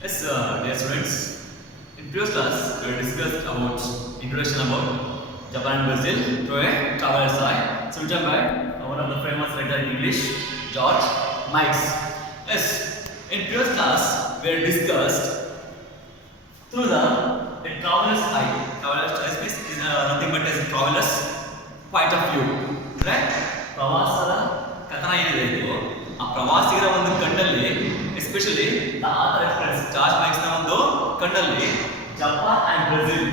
Yes, dear students, in previous class we discussed about introduction about Japan and Brazil to a traveler's eye. So written by one of the famous writer in English, George Miles. Yes, in previous class we discussed through the traveler's eye. Traveler's eye is nothing but as a traveler's point of view. Right? ಪ್ರವಾಸದ ಕಥನ ಏನಿದೆ ಇದು ಆ ಪ್ರವಾಸಿಗರ ಒಂದು ಕಣ್ಣಲ್ಲಿ especially the author express George mics ನ ಒಂದು ಕಣ್ಣಲ್ಲಿ ಜಪಾನ್ ಅಂಡ್ ಬ್ರೆಜಿಲ್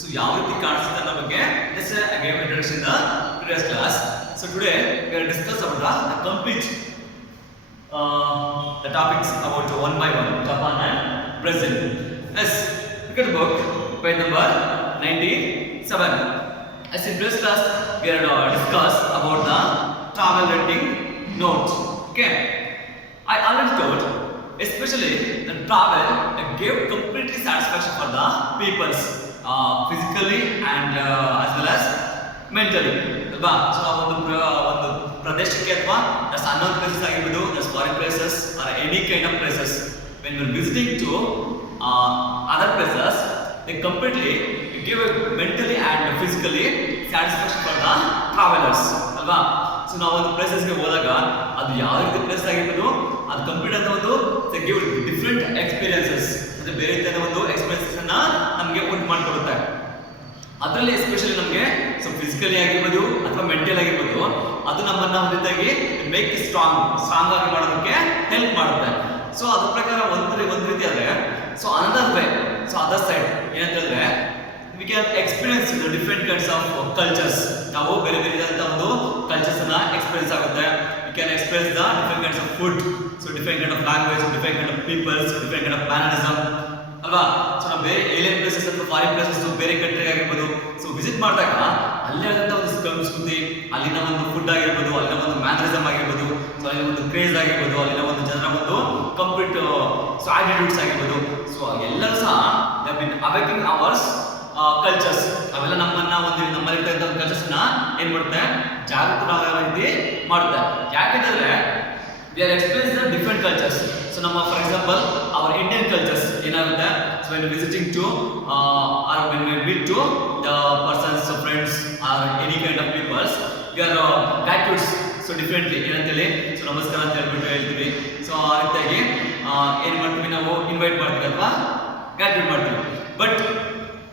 ಸೊ ಯಾವ ರೀತಿ ಕಾಣಿಸುತ್ತೆ ಅನ್ನೋ ಬಗ್ಗೆ just I gave introduction in the previous class so today we will discuss about the complete the topics about one by one Japan and Brazil. Yes, look at the book page number 97. As in previous class we had discussed about the travel rating note. Okay, I already told especially the travel gave completely satisfaction for the peoples physically and as well as mentally ಅಲ್ವಾ so ಒಂದು ಪ್ರದೇಶಕ್ಕೆ ಅಥವಾ that's unknown places ಆಗಿರ್ಬೋದು that's foreign places or any kind of places when you visiting to other places they completely give mentally and physically satisfaction for the travellers ಅಲ್ವಾ so ನಾವು ಒಂದು ಪ್ಲೇಸಸ್ಗೆ ಹೋದಾಗ ಅದು ಯಾವ ರೀತಿ ಪ್ಲೇಸ್ ಆಗಿರ್ಬೋದು ಅದು ಕಂಪ್ಲೀಟ್ ಅಂತ ಒಂದು ಗಿವ್ ಡಿಫ್ರೆಂಟ್ ಎಕ್ಸ್ಪೀರಿಯನ್ಸಸ್ ಅಂದರೆ ಬೇರೆ ರೀತಿಯಾದ ಒಂದು ಎಕ್ಸ್ಪೀರಿಯನ್ಸಸ್ ಅನ್ನ ನಮಗೆ ಉಂಟು ಮಾಡಿಕೊಡುತ್ತೆ ಅದರಲ್ಲಿ ಎಸ್ಪೆಷಲಿ ನಮಗೆ ಸೊ ಫಿಸಿಕಲಿ ಆಗಿರ್ಬೋದು ಅಥವಾ ಮೆಂಟಲ್ ಆಗಿರ್ಬೋದು ಅದು ನಮ್ಮನ್ನ ಒಂದು ರೀತಿಯಾಗಿ ಮೇಕ್ ಸ್ಟ್ರಾಂಗ್ ಆಗಿ ಮಾಡೋದಕ್ಕೆ ಹೆಲ್ಪ್ ಮಾಡುತ್ತೆ ಸೊ ಅದ್ರ ಪ್ರಕಾರ ಒಂದು ರೀತಿ ಆದರೆ so another way so other side ಏನಂತ ಹೇಳಿದ್ರೆ we can experience different kinds of cultures ನಾವು ಬೇರೆ ಬೇರೆದಂತ ಒಂದು ಕಲ್ಚರ್ಸ್ ಅನ್ನ ಎಕ್ಸ್ಪೀರಿಯನ್ಸ್ ಆಗುತ್ತೆ we can experience the different kinds of food so different kind of language different kind of peoples different kind of mannerism ಅಲ್ವಾ so ನಾವು ಬೇರೆ alien places ಅಥವಾ ಫಾರಿನ್ ಪ್ಲೇಸಸ್ ಬೇರೆ ಕಂಟ್ರಿ ಆಗಿರ್ಬೋದು ಸೊ ವಿಸಿಟ್ ಮಾಡಿದಾಗ ಅಲ್ಲೇ ಆದಂಥ ಒಂದು ಸಂಸ್ಕೃತಿ ಅಲ್ಲಿನ ಒಂದು ಫುಡ್ ಆಗಿರ್ಬೋದು ಅಲ್ಲಿನ ಒಂದು ಮ್ಯಾನರಿಸಮ್ ಆಗಿರ್ಬೋದು ಸೊ ಅಲ್ಲಿನ ಒಂದು ಕ್ರೇಜ್ ಆಗಿರ್ಬೋದು ಅಲ್ಲಿನ ಒಂದು ಜನರ ಒಂದು ಕಂಪ್ಲೀಟ್ ಸೊ ಆಟಿಟ್ಯೂಡ್ಸ್ ಆಗಿರ್ಬೋದು ಸೊ ಎಲ್ಲರೂ ಸಹ ದೇ ಬಿನ್ ಅವೇಕಿಂಗ್ ಅವರ್ಸ್ ಕಲ್ಚರ್ಸ್ ಅವೆಲ್ಲ ನಮ್ಮಲ್ಲಿರ್ತಕ್ಕಂಥ ಒಂದು ಕಲ್ಚರ್ಸ್ನ ಏನು ಮಾಡುತ್ತೆ ಜಾಗೃತರಾಗೋ ರೀತಿ ಮಾಡುತ್ತೆ ಯಾಕೆಂದರೆ we are experiencing the different cultures. So now for example our Indian cultures ಏನಾಗುತ್ತೆ so when visiting to or when we meet to the persons or friends or any kind of peoples we are attitudes so differently ಏನಂತೇಳಿ so ನಮಸ್ಕಾರ ಅಂತ ಹೇಳ್ಬಿಟ್ಟು ಹೇಳ್ತೀವಿ so ಆ ರೀತಿಯಾಗಿ ಏನು ಮಾಡ್ತೀವಿ ನಾವು ಇನ್ವೈಟ್ ಮಾಡ್ತೀವಿ ಅಥವಾ ಗ್ಯಾಟ್ಯೂಡ್ ಮಾಡ್ತೀವಿ ಬಟ್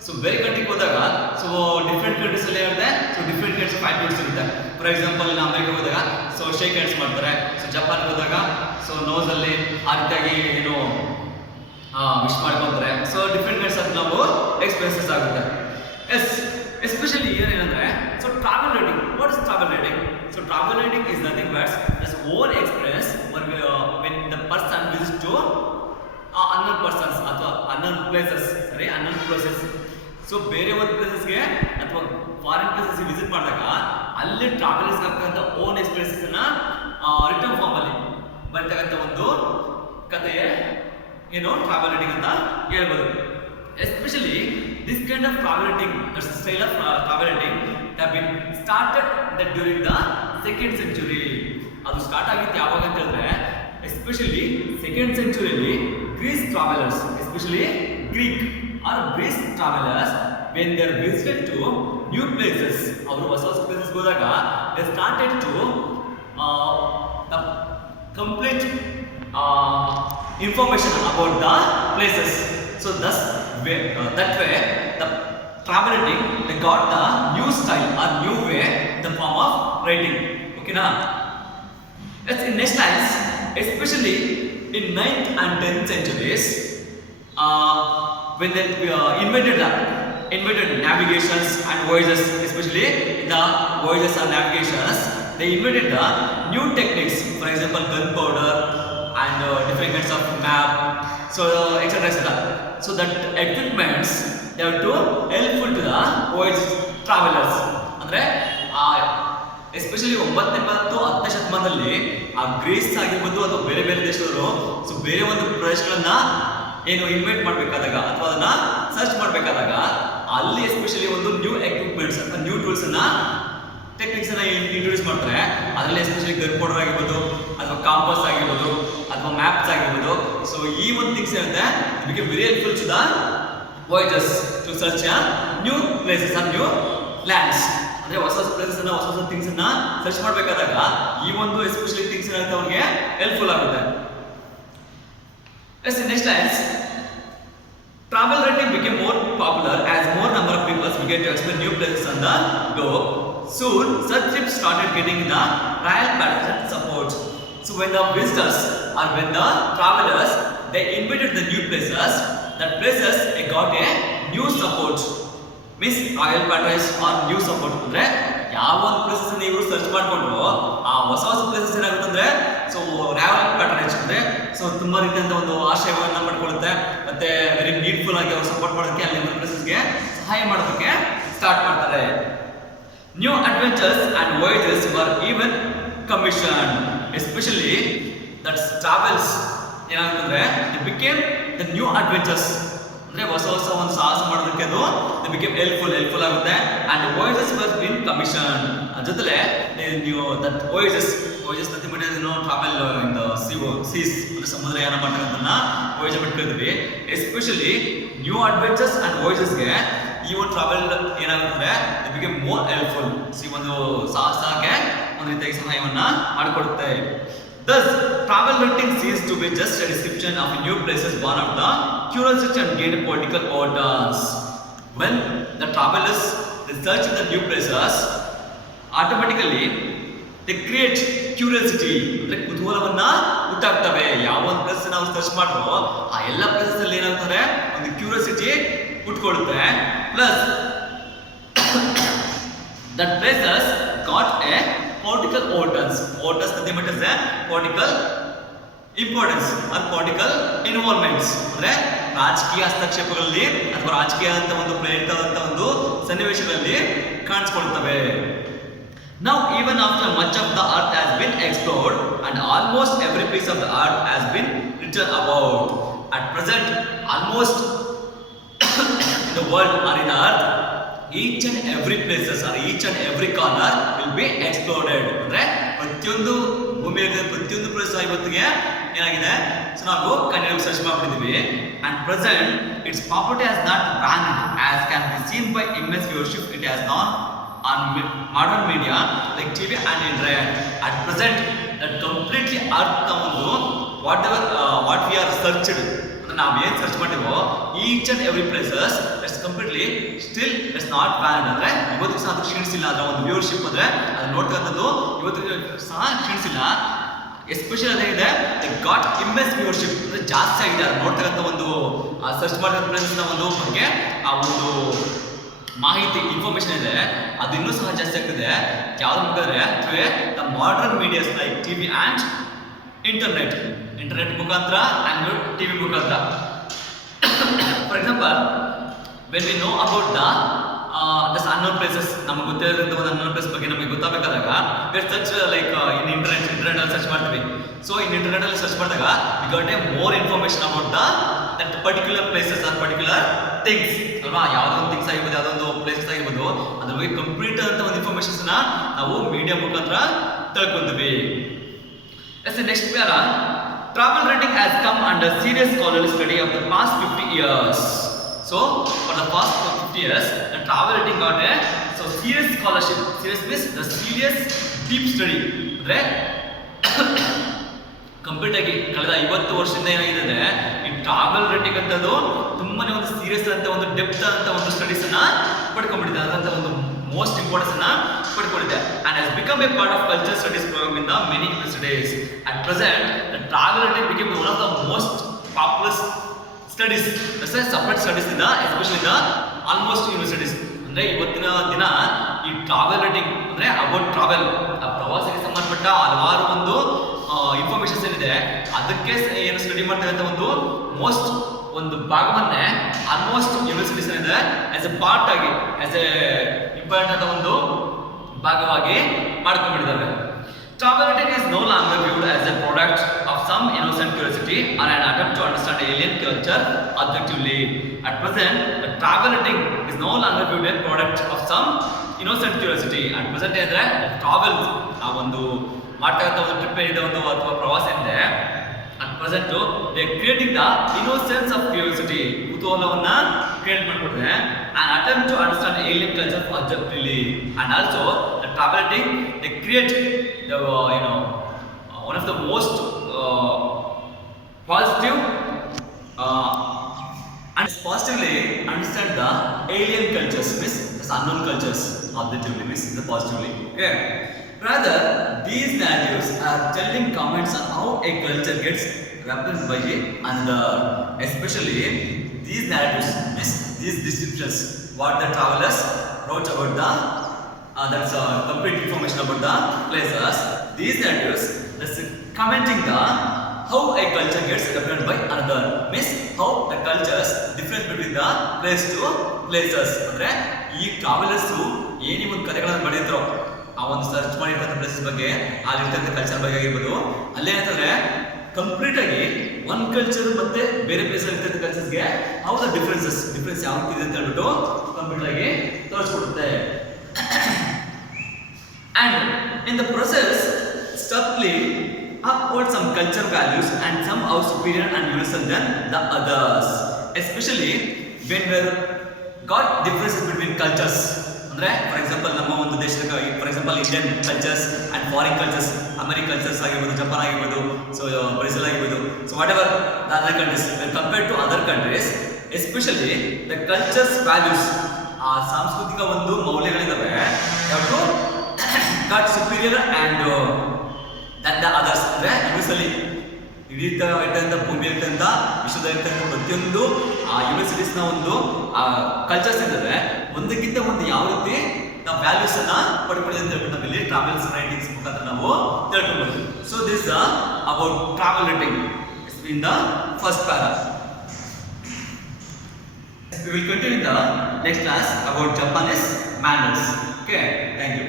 ಸೊ ಬೇರೆ ಕಂಟ್ರಿಗೆ ಹೋದಾಗ ಸೊ ಡಿಫ್ರೆಂಟ್ ಕಂಟ್ರೀಸ್ ಅಲ್ಲಿ ಇರುತ್ತೆ so different kinds of attitudes ಇರುತ್ತೆ ಫಾರ್ ಎಕ್ಸಾಂಪಲ್ ನಾವು ಅಮೆರಿಕ ಹೋದಾಗ ಸೊ ಶೇಕ್ ಹ್ಯಾಂಡ್ಸ್ ಮಾಡ್ತಾರೆ ಸೊ ಜಪಾನ್ಗೆ ಹೋದಾಗ ಸೊ ನೋಸ್ ಅಲ್ಲಿ ಆ ರೀತಿಯಾಗಿ ಏನು ವಿಶ್ ಮಾಡ್ಕೊಂತಾರೆ ಸೊ ಡಿಫ್ರೆಂಟ್ ಕೈಂಡ್ಸ್ ಆಫ್ ನಾವು ಎಕ್ಸ್ಪೀರಿಯನ್ಸಸ್ ಆಗುತ್ತೆ ಎಸ್ಪೆಷಲಿ ಏನಂದ್ರೆ so travel rating what is travel rating so travel rating is nothing but this own experience when the person visit to unknown persons ಅಥವಾ unknown places ಸರಿ unknown places so ಬೇರೆ ಒಂದು ಪ್ಲೇಸಸ್ಗೆ ಅಥವಾ foreign ಪ್ಲೇಸಸ್ಗೆ visit ಮಾಡಿದಾಗ ಅಲ್ಲಿ travelers ಆಗ್ತಕ್ಕಂಥ own experiences ಅನ್ನ written form ಅಲ್ಲಿ ಬರ್ತಕ್ಕಂಥ ಒಂದು ಕಥೆಯೇ ಏನು ಟ್ರಾವೆಲ್ ರೇಟಿಂಗ್ ಅಂತ ಹೇಳ್ಬೋದು especially this kind of travel writing that's style of travel writing have been started that during the second century ಅದು ಸ್ಟಾರ್ಟ್ ಆಗಿತ್ತು ಯಾವಾಗ ಅಂತ ಹೇಳಿದ್ರೆ ಎಸ್ಪೆಷಲಿ ಸೆಕೆಂಡ್ ಸೆಂಚುರಿಯಲ್ಲಿ Greece travelers especially Greek or Greece travelers when they are visited to new places ಅವರು ಹೊಸ places ಹೋದಾಗ they started to the complete information about the places so thus that way the traveling they got the new style or new way the form of writing okay na yes in next times especially in 9th and 10th centuries when they invented navigations and voyages, especially the voyages and navigations, they invented the new techniques, for example gunpowder and different kinds of map, so etc. So that equipments they have to helpful to the voyage travelers. ಅಂದ್ರೆ especially 9ನೇ ಮತ್ತು 10ನೇ ಶತಮಾನದಲ್ಲಿ ಆ Greece ಆಗಿರ್ಬೋದು ಅಥವಾ ಬೇರೆ ಬೇರೆ ದೇಶದವರು so ಬೇರೆ ಒಂದು ಪ್ರದೇಶಗಳನ್ನ ಏನು ಇನ್ವೈಟ್ ಮಾಡಬೇಕಾದಾಗ ಅಥವಾ ಅದನ್ನ ಸರ್ಚ್ ಮಾಡಬೇಕಾದಾಗ ಅಲ್ಲಿ ಎಸ್ಪೆಷಲಿ ಒಂದು ನ್ಯೂ ಎಕ್ವಿಪ್ಮೆಂಟ್ಸ್ ಅಥವಾ ನ್ಯೂ ಟೂಲ್ಸ್ ಅನ್ನ ಟೆಕ್ನಿಕ್ಸ್ ಅನ್ನ ಇಂಟ್ರೊಡ್ಯೂಸ್ ಮಾಡ್ತಾರೆ ಅದರಲ್ಲಿ ಎಸ್ಪೆಷಲಿ ಗನ್ ಪೌಡರ್ ಆಗಿರ್ಬೋದು ಅಥವಾ ಕಾಂಪಾಸ್ ಆಗಿರ್ಬೋದು ಅಥವಾ ಅಥವಾ ಮ್ಯಾಪ್ಸ್ ಆಗಿರ್ಬೋದು. ಸೊ ಈ ಒಂದು ಥಿಂಗ್ಸ್ ಏನಿದೆ become very helpful to the voices to search new places or new lands. ಅಂದ್ರೆ ಹೊಸ ಪ್ಲೇಸಸ್ ಅನ್ನ ಹೊಸ ಥಿಂಗ್ಸ್ ಅನ್ನ ಸರ್ಚ್ ಮಾಡಬೇಕಾದಾಗ ಈ ಒಂದು ಎಸ್ಪೆಷಲಿ ಥಿಂಗ್ಸ್ ಏನಾಗುತ್ತೆ ಅವ್ರಿಗೆ ಹೆಲ್ಪ್ಫುಲ್ ಆಗುತ್ತೆ. Next lines, travel writing became more popular as more number of people began to explore new places on the globe. Soon, such trips started getting the royal patronage support. So when the visitors or when the travelers they invited the new places, that places got a new support. Means royal patronage or new support. ಅಂದ್ರೆ ಯಾವ ಒಂದು places ಅನ್ನು ಇವರು search ಮಾಡ್ಕೊಂಡ್ರು ಆ ಹೊಸ ಹೊಸ places ಏನಾಗುತ್ತೆ ಅಂದ್ರೆ ಸೊ ರಾಯಲ್ ಪ್ಯಾಟರ್ನೇಜ್ ಅಂದ್ರೆ ಸೊ ತುಂಬಾ ರೀತಿಯಿಂದ ಒಂದು ಆಶ್ರಯವನ್ನ ಪಡ್ಕೊಳ್ಳುತ್ತೆ ಮತ್ತೆ ವೆರಿ ನೀಡ್ಫುಲ್ ಆಗಿ ಅವ್ರು ಸಪೋರ್ಟ್ ಮಾಡೋದಕ್ಕೆ ಅಲ್ಲಿ ಪ್ಲೇಸಸ್ಗೆ ಸಹಾಯ ಮಾಡೋದಕ್ಕೆ ಸ್ಟಾರ್ಟ್ ಮಾಡ್ತಾರೆ. New adventures and voyages were even commission, especially that's travels ಏನಾಗುತ್ತಂದ್ರೆ they became the new adventures ಅಂದ್ರೆ ಹೊಸ ಹೊಸ ಒಂದು ಸಾಹಸ ಮಾಡೋದಕ್ಕೆ ಅದು ದಿ ಬಿಕೇಮ್ ಹೆಲ್ಪ್ಫುಲ್ ಆಗುತ್ತೆ. And voyages were been commission, ಅದ್ರ ಜೊತೆಲೆ ನೀವು ದಟ್ ವಾಯೇಜಸ್ ನದಿ ಮಾಡಿದ ಟ್ರಾವೆಲ್ ಇನ್ ದ ಸೀಸ್ ಅಂದ್ರೆ ಸಮುದ್ರಯಾನ ಮಾಡ್ತಕ್ಕಂಥದ್ದನ್ನ ವಾಯೇಜ್ ಅಂತ ಕರಿತೀವಿ. ಎಸ್ಪೆಷಲಿ ನ್ಯೂ ಅಡ್ವೆಂಚರ್ಸ್ ಅಂಡ್ ವಾಯೇಜಸ್ಗೆ ಈ ಒಂದು ಟ್ರಾವೆಲ್ ಏನಾಗುತ್ತೆ ದಿ ಬಿಕೇಮ್ ಮೋರ್ ಹೆಲ್ಪ್ಫುಲ್. ಈ ಒಂದು ಸಾಹಸಕ್ಕೆ ಒಂದು ರೀತಿಯಾಗಿ ಸಹಾಯವನ್ನ ಮಾಡಿಕೊಡುತ್ತೆ. Thus, travel writing ceased to be just a description of new places born of the curiosity and gained political importance. When the travelers research the new places, automatically they create curiosity. ಅಂದ್ರೆ ಕುತೂಹಲವನ್ನ ಹುಟ್ಟಾಕ್ತವೆ. ಯಾವ ಒಂದು place ನಾವು search ಮಾಡ್ರೋ ಆ ಎಲ್ಲ places ಅಲ್ಲಿ ಏನಾಗ್ತದೆ ಒಂದು curiosity ಹುಟ್ಕೊಳ್ಳುತ್ತೆ. Plus that places got a political importance. Nothing but is a political importance or political involvements. ಅಂದ್ರೆ ರಾಜಕೀಯ ಹಸ್ತಕ್ಷೇಪಗಳಲ್ಲಿ ಅಥವಾ ರಾಜಕೀಯ ಅಂತ ಒಂದು ಪ್ರೇರಿತವಾದಂತ ಒಂದು ಸನ್ನಿವೇಶಗಳಲ್ಲಿ ಕಾಣಿಸಿಕೊಳ್ಳುತ್ತವೆ. Now even after much of the earth has been explored and almost every piece of the earth has been written about, at present almost the world or in the earth each and every places or each and every corner will be explored. ಅಂದ್ರೆ ಪ್ರತಿಯೊಂದು ಭೂಮಿಯಲ್ಲಿ ಪ್ರತಿಯೊಂದು place ಇವತ್ತಿಗೆ ಏನಾಗಿದೆ so ನಾವು Kannada search ಮಾಡ್ಬಿಟ್ಟಿದ್ದೀವಿ. And present it's popularity has not waned as can be seen by immense viewership. It has not on modern media like TV and internet. At present that completely earth ಒಂದು what we are searched ಅಂದ್ರೆ ನಾವು ಏನು search ಮಾಡಿವೋ each and every places it's completely still it's not valid. ಅಂದ್ರೆ ಇವತ್ತಿಗೂ ಸಹ ಅದು ಕ್ಷೀಣಿಸಿಲ್ಲ. ಅದರ ಒಂದು ವ್ಯೂವರ್ಶಿಪ್ ಅಂದ್ರೆ ಅದು ನೋಡ್ತಕ್ಕಂಥದ್ದು ಇವತ್ತಿಗೂ ಸಹ ಕ್ಷೀಣಿಸಿಲ್ಲ. ಎಸ್ಪೆಷಲಿ ಅದೇನಿದೆ ಗಾಟ್ ಇಮ್ಮೆನ್ಸ್ ವ್ಯೂವರ್ಶಿಪ್ ಅಂದ್ರೆ ಜಾಸ್ತಿ ಆಗಿದೆ. ಅದು ನೋಡ್ತಕ್ಕಂಥ ಒಂದು ಸರ್ಚ್ ಮಾಡಿದ ಪ್ಲೇಸಸ್ನ ಒಂದು ಬಗ್ಗೆ ಆ ಒಂದು ಮಾಹಿತಿ ಇನ್ಫಾರ್ಮೇಶನ್ ಇದೆ ಅದು ಇನ್ನೂ ಸಹ ಜಾಸ್ತಿ ಆಗ್ತದೆ. ಯಾವ್ದು ಮುಖಾಂತರ through the modern medias like TV and internet ಮುಖಾಂತರ ಆ್ಯಂಡ್ ಟಿವಿ ಮುಖಾಂತರ. For example when we know about those unknown places, ನಮಗೆ ಗೊತ್ತಿರೋದ್ರಿಂದ ಒಂದು ಅನ್ನೋನ್ ಪ್ಲೇಸ್ ಬಗ್ಗೆ ನಮಗೆ ಗೊತ್ತಾಗಬೇಕಾದಾಗ where search like in internet search ಮಾಡ್ತೀವಿ. ಸೊ ಇನ್ ಇಂಟರ್ನೆಟ್ ಅಲ್ಲಿ ಸರ್ಚ್ ಮಾಡಿದಾಗ we got a more information about that particular places or particular things ಅಲ್ವಾ. ಯಾವುದೋ ಒಂದು ಥಿಂಗ್ಸ್ ಆಗಿರ್ಬೋದು, ಯಾವುದೋ ಒಂದು ಪ್ಲೇಸಸ್ ಆಗಿರ್ಬೋದು, ಅದ್ರ ಬಗ್ಗೆ ಕಂಪ್ಲೀಟ್ ಆದಂಥ ಒಂದು ಇನ್ಫಾರ್ಮೇಶನ್ಸ್ ನಾವು ಮೀಡಿಯಾ ಮುಖಾಂತರ ತಿಳ್ಕೊಂತೀವಿ. Next para, travel writing has come under serious scholarly study of the past 50 years. So for the past 50 years the travel writing got a serious scholarship. Serious means the serious deep study. ಅಂದ್ರೆ complete ಆಗಿ ಕಳೆದ 50 ವರ್ಷದಿಂದ ಏನಾಗಿದೆ ಅಂದ್ರೆ ಈ travel writing ಅಂತದ್ದು ತುಂಬಾನೇ ಒಂದು ಸೀರಿಯಸ್ ಅಂತ ಒಂದು ಡೆಪ್ತ್ ಅಂತ ಒಂದು ಸ್ಟಡೀಸ್ ಅನ್ನ ಪಡ್ಕೊಂಡ್ಬಿಟ್ಟಿದೆ. ಅದಂತ ಒಂದು ಮೋಸ್ಟ್ ಇಂಪಾರ್ಟೆನ್ಸ್ ಅನ್ನ ಪಡ್ಕೊಂಡಿದೆ and has become a part of cultural studies program in the many universities. At present the travel writing became one of the most popular studies. That's a separate studies in the especially in the almost universities. ಅಂದ್ರೆ ಇವತ್ತಿನ ದಿನ ಈ travel writing ಅಂದ್ರೆ about travel ಪ್ರವಾಸಕ್ಕೆ ಸಂಬಂಧಪಟ್ಟ ಹಲವಾರು ಒಂದು informations ಏನಿದೆ ಅದಕ್ಕೆ ಏನು ಸ್ಟಡಿ ಮಾಡ್ತಕ್ಕಂಥ ಒಂದು ಒಂದು ಭಾಗವನ್ನೇ ಆಲ್ಮೋಸ್ಟ್ ಯೂನಿವರ್ಸಿಟೀಸ್ ಏನಿದೆ ಆಸ್ ಎ ಪಾರ್ಟ್ ಆಗಿ ಆಸ್ ಎ ಇಂಪಾರ್ಟೆಂಟ್ ಆದ ಒಂದು ಭಾಗವಾಗಿ ಮಾಡ್ಕೊಂಡ್ಬಿಟ್ಟಿದ್ದಾರೆ. Travel writing is no longer viewed as a product of some innocent curiosity or an attempt to understand alien culture objectively. At present, the travel writing is no longer viewed as a product of some innocent curiosity. At present, ಅಂದ್ರೆ travel ಆ ಒಂದು ಮಾಡ್ತಕ್ಕಂಥ ಒಂದು trip ಏನಿದೆ ಒಂದು ಅಥವಾ ಪ್ರವಾಸ ಏನಿದೆ at present they creating the innocence of curiosity ಕುತೂಹಲವನ್ನ ಕ್ರಿಯೇಟ್ ಮಾಡ್ಕೊಡ್ತಾರೆ and attempt to understand alien culture objectively and also the traveling they create the one of the most positive and positively understand the alien cultures means the unknown cultures objectively means the positively. Okay, rather these narratives are telling comments on how a culture gets represented by another, especially these narratives means these descriptions what the travelers wrote about the that's complete information about the places. These narratives that's commenting the how a culture gets represented by another means how the cultures difference between the place to places. ಅಂದ್ರೆ ಈ travellers ಏನಿ ಒಂದು ಕಥೆಗಳನ್ನು ಬರೆದಿದ್ರು ಆ ಒಂದು search ಮಾಡಿರ್ತಕ್ಕಂಥ places ಬಗ್ಗೆ ಅಲ್ಲಿರ್ತಕ್ಕಂಥ ಕಲ್ಚರ್ ಬಗ್ಗೆ ಆಗಿರ್ಬೋದು ಅಲ್ಲೇ ಅಂತಂದ್ರೆ ಕಂಪ್ಲೀಟ್ ಆಗಿ ಒನ್ ಕಲ್ಚರ್ ಮತ್ತೆ ಬೇರೆ ಪ್ಲೇಸ್ ಅಲ್ಲಿ ಇರ್ತಕ್ಕಂಥ ಕಲ್ಚರ್ಸ್ಗೆ ಹೌ ದ ಡಿಫರೆನ್ಸ್ ಯಾವ ಇದೆ ಅಂತ ಹೇಳ್ಬಿಟ್ಟು ಕಂಪ್ಲೀಟ್ ಆಗಿ ತೋರಿಸ್ಕೊಡುತ್ತೆ. And in the process subtly uphold some culture values and some are superior and universal than the others, especially when we got differences between cultures. ಅಂದ್ರೆ ಫಾರ್ ಎಕ್ಸಾಂಪಲ್ ನಮ್ಮ ಒಂದು ದೇಶದ for example Indian cultures and foreign cultures American cultures ಆಗಿರ್ಬೋದು Japan ಆಗಿರ್ಬೋದು so Brazil ಆಗಿರ್ಬೋದು so whatever the other countries compared to other countries especially the cultures values ಆ ಸಾಂಸ್ಕೃತಿಕ ಒಂದು ಮೌಲ್ಯಗಳಿದಾವೆ ಯಾವುದು got superior and than the others ಅಂದರೆ universally ಇಡೀ ಇರ್ತಕ್ಕಂಥ ಭೂಮಿ ಇರ್ತಕ್ಕಂಥ ವಿಶ್ವದ ಇರ್ತಕ್ಕಂಥ ಪ್ರತಿಯೊಂದು ಆ ಯೂನಿವರ್ಸಿಟೀಸ್ನ ಒಂದು ಕಲ್ಚರ್ಸ್ ಇದ್ದಾವೆ ಒಂದಕ್ಕಿಂತ ಒಂದು ಯಾವ ರೀತಿ ನಾವು ವ್ಯಾಲ್ಯೂಸ್ ಅನ್ನ ಪಡ್ಕೊಳ್ಳಿ ಅಂತ ಹೇಳ್ಬಿಟ್ಟು ನಾವಿಲ್ಲಿ ಟ್ರಾವೆಲ್ಸ್ ರೈಟಿಂಗ್ಸ್ ಮುಖಾಂತರ ನಾವು ತಿಳ್ಕೊಬಹುದು. So this about travel writing in the first para. We will continue in the next class about Japanese manners. Okay, thank you.